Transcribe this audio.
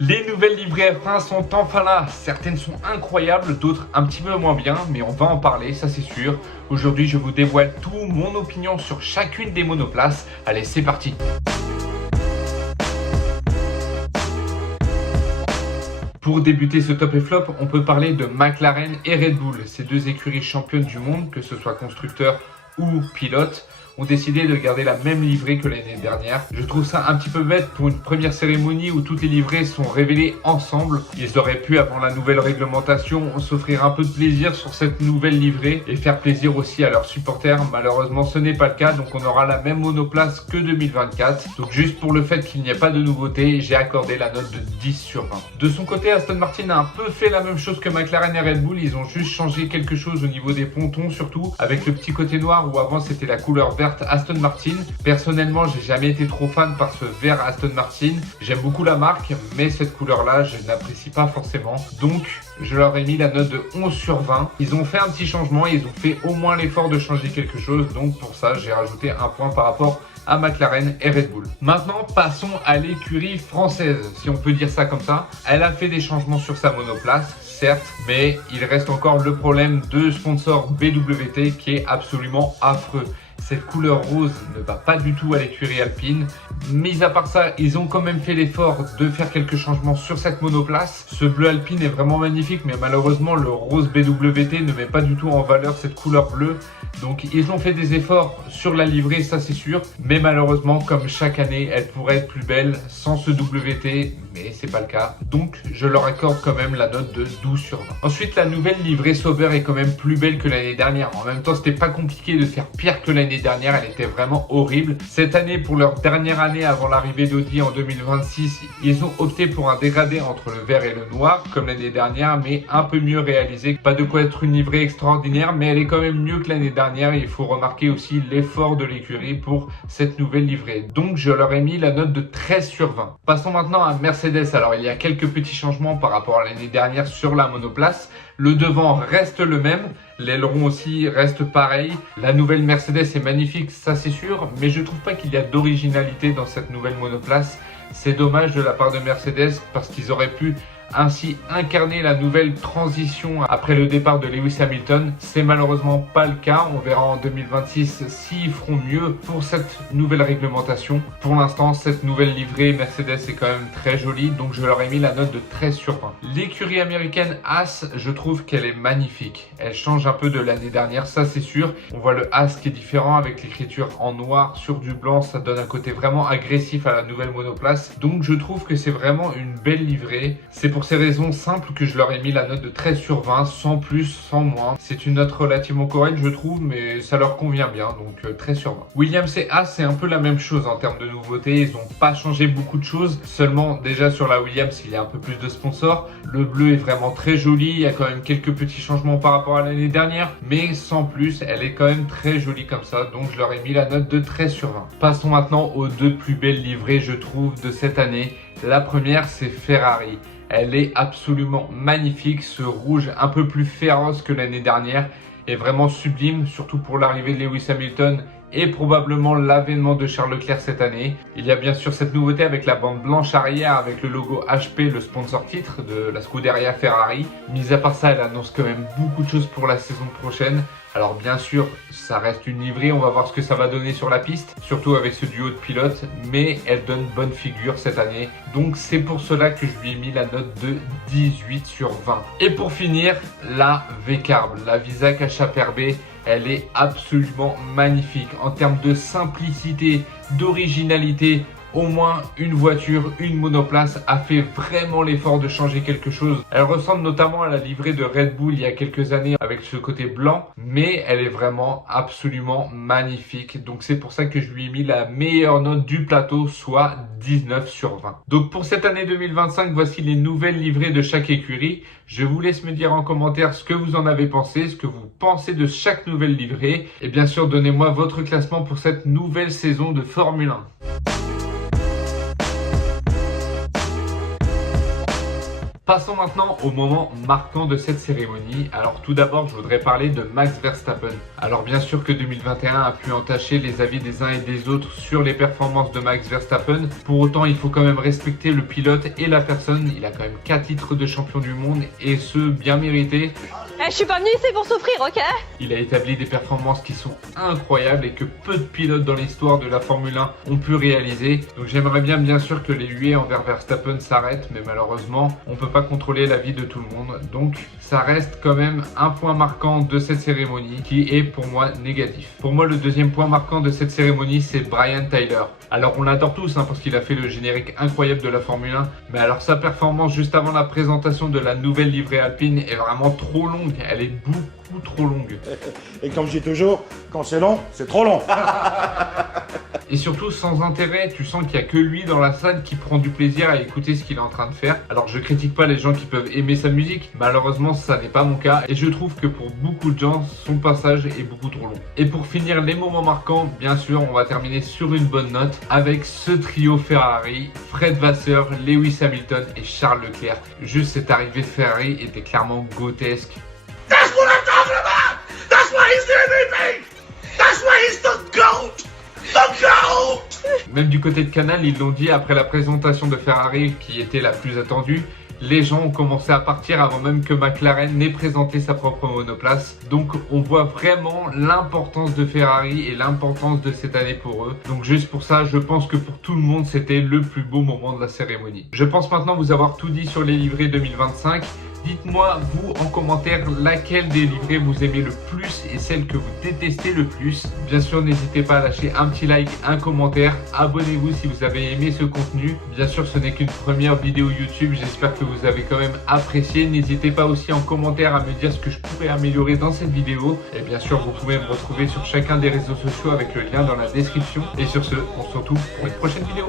Les nouvelles livrées F1 sont enfin là. Certaines sont incroyables, d'autres un petit peu moins bien, mais on va en parler, ça c'est sûr. Aujourd'hui, je vous dévoile tout mon opinion sur chacune des monoplaces. Allez, c'est parti. Pour débuter ce top et flop, on peut parler de McLaren et Red Bull. Ces deux écuries championnes du monde, que ce soit constructeurs ou pilotes, ont décidé de garder la même livrée que l'année dernière. Je trouve ça un petit peu bête pour une première cérémonie où toutes les livrées sont révélées ensemble. Ils auraient pu, avant la nouvelle réglementation, s'offrir un peu de plaisir sur cette nouvelle livrée et faire plaisir aussi à leurs supporters. Malheureusement, ce n'est pas le cas, donc on aura la même monoplace que 2024. Donc juste pour le fait qu'il n'y ait pas de nouveauté, j'ai accordé la note de 10 sur 20. De son côté, Aston Martin a un peu fait la même chose que McLaren et Red Bull. Ils ont juste changé quelque chose au niveau des pontons, surtout avec le petit côté noir où avant c'était la couleur verte Aston Martin. Personnellement, j'ai jamais été trop fan par ce vert Aston Martin. J'aime beaucoup la marque, mais cette couleur-là, je n'apprécie pas forcément. Donc, je leur ai mis la note de 11 sur 20. Ils ont fait un petit changement, ils ont fait au moins l'effort de changer quelque chose. Donc, pour ça, j'ai rajouté un point par rapport à McLaren et Red Bull. Maintenant, passons à l'écurie française, si on peut dire ça comme ça. Elle a fait des changements sur sa monoplace, certes, mais il reste encore le problème de sponsor BWT qui est absolument affreux. Cette couleur rose ne va pas du tout à l'écurie Alpine. Mis à part ça, ils ont quand même fait l'effort de faire quelques changements sur cette monoplace. Ce bleu Alpine est vraiment magnifique, mais malheureusement, le rose BWT ne met pas du tout en valeur cette couleur bleue. Donc, ils ont fait des efforts sur la livrée, ça c'est sûr. Mais malheureusement, comme chaque année, elle pourrait être plus belle sans ce WT, mais c'est pas le cas. Donc, je leur accorde quand même la note de 12 sur 20. Ensuite, la nouvelle livrée Sauber est quand même plus belle que l'année dernière. En même temps, c'était pas compliqué de faire pire que l'année dernière, elle était vraiment horrible. Cette année, pour leur dernière année avant l'arrivée d'Audi en 2026, ils ont opté pour un dégradé entre le vert et le noir, comme l'année dernière, mais un peu mieux réalisé. Pas de quoi être une livrée extraordinaire, mais elle est quand même mieux que l'année dernière. Il faut remarquer aussi l'effort de l'écurie pour cette nouvelle livrée. Donc, je leur ai mis la note de 13 sur 20. Passons maintenant à Mercedes. Alors, il y a quelques petits changements par rapport à l'année dernière sur la monoplace. Le devant reste le même, l'aileron aussi reste pareil. La nouvelle Mercedes est magnifique, ça c'est sûr, mais je trouve pas qu'il y a d'originalité dans cette nouvelle monoplace. C'est dommage de la part de Mercedes parce qu'ils auraient pu ainsi incarner la nouvelle transition après le départ de Lewis Hamilton. C'est malheureusement pas le cas. On verra en 2026 s'ils feront mieux pour cette nouvelle réglementation. Pour l'instant, cette nouvelle livrée Mercedes est quand même très jolie, donc je leur ai mis la note de 13 sur 20. L'écurie américaine Haas, je trouve qu'elle est magnifique. Elle change un peu de l'année dernière, ça c'est sûr. On voit le Haas qui est différent avec l'écriture en noir sur du blanc. Ça donne un côté vraiment agressif à la nouvelle monoplace. Donc je trouve que c'est vraiment une belle livrée. C'est pour ces raisons simples que je leur ai mis la note de 13 sur 20, sans plus, sans moins. C'est une note relativement correcte, je trouve, mais ça leur convient bien, donc 13 sur 20. Williams et Haas, c'est un peu la même chose en termes de nouveautés. Ils n'ont pas changé beaucoup de choses. Seulement, déjà sur la Williams, il y a un peu plus de sponsors. Le bleu est vraiment très joli. Il y a quand même quelques petits changements par rapport à l'année dernière, mais sans plus, elle est quand même très jolie comme ça. Donc, je leur ai mis la note de 13 sur 20. Passons maintenant aux deux plus belles livrées, je trouve, de cette année. La première, c'est Ferrari. Elle est absolument magnifique, ce rouge un peu plus féroce que l'année dernière est vraiment sublime, surtout pour l'arrivée de Lewis Hamilton et probablement l'avènement de Charles Leclerc cette année. Il y a bien sûr cette nouveauté avec la bande blanche arrière avec le logo HP, le sponsor titre de la Scuderia Ferrari. Mis à part ça, elle annonce quand même beaucoup de choses pour la saison prochaine. Alors bien sûr, ça reste une livrée, on va voir ce que ça va donner sur la piste, surtout avec ce duo de pilotes, mais elle donne bonne figure cette année. Donc c'est pour cela que je lui ai mis la note de 18 sur 20. Et pour finir, la V-Carb, la Visa HRB, elle est absolument magnifique. En termes de simplicité, d'originalité, au moins une voiture, une monoplace a fait vraiment l'effort de changer quelque chose. Elle ressemble notamment à la livrée de Red Bull il y a quelques années avec ce côté blanc, mais elle est vraiment absolument magnifique. Donc c'est pour ça que je lui ai mis la meilleure note du plateau, soit 19 sur 20. Donc pour cette année 2025, voici les nouvelles livrées de chaque écurie. Je vous laisse me dire en commentaire ce que vous en avez pensé, ce que vous pensez de chaque nouvelle livrée. Et bien sûr, donnez-moi votre classement pour cette nouvelle saison de Formule 1. Passons maintenant au moment marquant de cette cérémonie. Alors tout d'abord, je voudrais parler de Max Verstappen. Alors bien sûr que 2021 a pu entacher les avis des uns et des autres sur les performances de Max Verstappen. Pour autant, il faut quand même respecter le pilote et la personne. Il a quand même 4 titres de champion du monde et ce, bien mérités. Je suis pas venu ici pour souffrir, ok? Il a établi des performances qui sont incroyables et que peu de pilotes dans l'histoire de la Formule 1 ont pu réaliser. Donc j'aimerais bien sûr que les huées envers Verstappen s'arrêtent, mais malheureusement, on peut pas contrôler la vie de tout le monde. Donc ça reste quand même un point marquant de cette cérémonie qui est pour moi négatif. Pour moi, le deuxième point marquant de cette cérémonie, c'est Brian Tyler. Alors on l'adore tous parce qu'il a fait le générique incroyable de la Formule 1, mais alors sa performance juste avant la présentation de la nouvelle livrée Alpine est vraiment trop longue. Elle est beaucoup trop longue. Et comme je dis toujours, quand c'est long, c'est trop long. Et surtout sans intérêt, tu sens qu'il n'y a que lui dans la salle qui prend du plaisir à écouter ce qu'il est en train de faire. Alors je critique pas les gens qui peuvent aimer sa musique, malheureusement ça n'est pas mon cas et je trouve que pour beaucoup de gens, son passage est beaucoup trop long. Et pour finir les moments marquants, bien sûr on va terminer sur une bonne note avec ce trio Ferrari, Fred Vasseur, Lewis Hamilton et Charles Leclerc. Juste cette arrivée de Ferrari était clairement grotesque. That's what I'm talking about! That's why he's the MVP! That's why he's the GOAT! The GOAT! Même du côté de Canal, ils l'ont dit après la présentation de Ferrari qui était la plus attendue. Les gens ont commencé à partir avant même que McLaren n'ait présenté sa propre monoplace. Donc on voit vraiment l'importance de Ferrari et l'importance de cette année pour eux. Donc juste pour ça, je pense que pour tout le monde, c'était le plus beau moment de la cérémonie. Je pense maintenant vous avoir tout dit sur les livrées 2025. Dites-moi, vous, en commentaire, laquelle des livrées vous aimez le plus et celle que vous détestez le plus. Bien sûr, n'hésitez pas à lâcher un petit like, un commentaire. Abonnez-vous si vous avez aimé ce contenu. Bien sûr, ce n'est qu'une première vidéo YouTube. J'espère que vous avez quand même apprécié. N'hésitez pas aussi en commentaire à me dire ce que je pourrais améliorer dans cette vidéo. Et bien sûr, vous pouvez me retrouver sur chacun des réseaux sociaux avec le lien dans la description. Et sur ce, on se retrouve pour une prochaine vidéo.